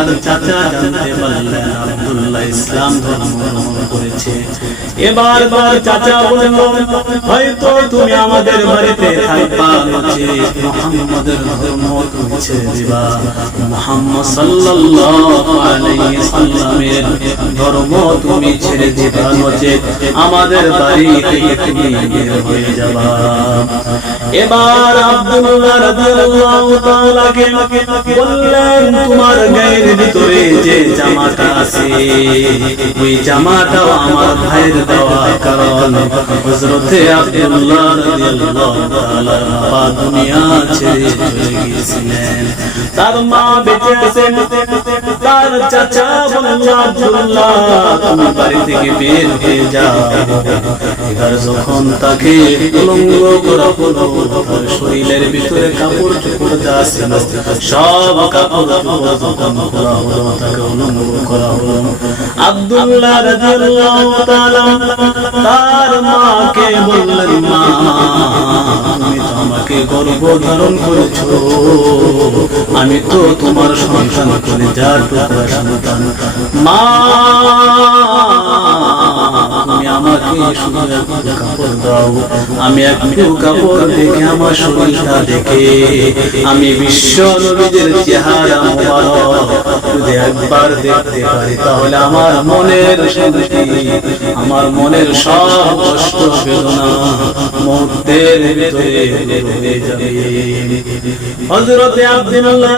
তার চাচা জানতে পারলেন আব্দুল্লাহ ইসলাম ধর্ম গ্রহণ করেছে। এবার বার চাচা বলল হয়তো তুমি আমাদের বাড়িতে থাকবা ধর্ম ছেড়ে দিবা সাল্লাল্লাহু আলাইহি সাল্লামের ধর্ম তুমি ছেড়ে দিবা আমাদের বাড়ি থেকে তুমি বের হয়ে যাবা। এবার আব্দুল্লাহ রাদিয়াল্লাহু তাআলাকে বললেন, তোমার গায়ের ভিতরে যে জামাটা আছে, ওই জামাটাও আমার ভাইয়ের দেওয়া কারণ। বাবা দুনিয়া ছেড়ে চলে গিয়েছিলেন। তার মা বেঁচে আছেন তার চাচা বলল, আব্দুল্লাহ, তুমি বাড়ি থেকে বের হয়ে যাও। এবার যখন তাকে উলঙ্গ করা হলো শরীরের ভিতরে কাপড় চোপড় যা সব কাপড় চোপড় যখন হলো আমি তো তোমার সন্তান করে যার টুকরা সন্তান। আমি দেখে, আমার শরীরটা দেখে। আমি বিশ্ব নবীদের চেহারা যদি একবার দেখতে পারি, তাহলে আমার মনের শান্তি, আমার মনের সব কষ্ট বেদনা মুহূর্তের ভিতরে হজরতে আব্দুল্লাহ